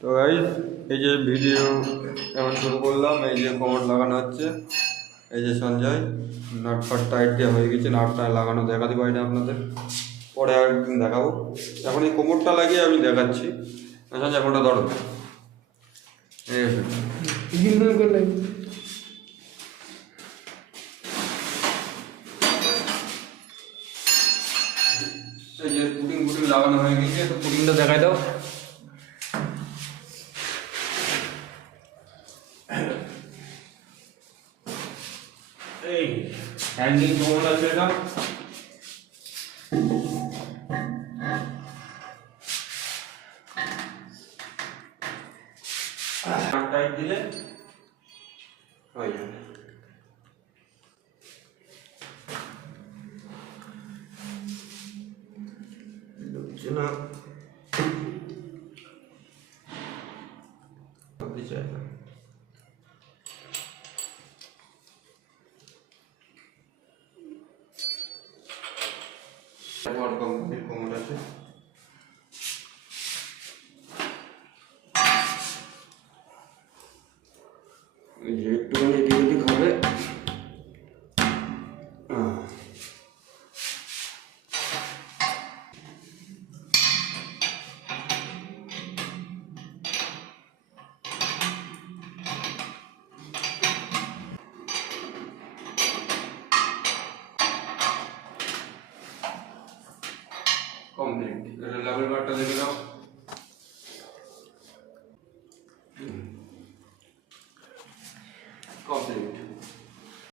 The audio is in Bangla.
তো গাইস, এই যে ভিডিও এখন শুরু করলাম। এই যে কোমর লাগানো হচ্ছে। এই যে সঞ্জয় নাট ফাট টাইট দেওয়া হয়ে গেছে। নাটটা লাগানো দেখাতে পারি না আপনাদের, পরে একদিন দেখাবো। এখন এই কোমরটা লাগিয়ে আমি দেখাচ্ছি। সঞ্জয় কোনটা ধরো, এই যে পুটিং পুটিং লাগানো হয়ে গেছে। তো পুটিংটা দেখাই দাও। এই হ্যান্ডিং কেমন আছে এটা? টাইট দিলে হয়ে যাবে। ঢুকছে না, ভাবতে চাই না। কোম্পানির কোমর আছে। একটুখানি এদিক ওদিক হবে। কমপ্লিট। এটা লেভেল বারটা দেখে নাও।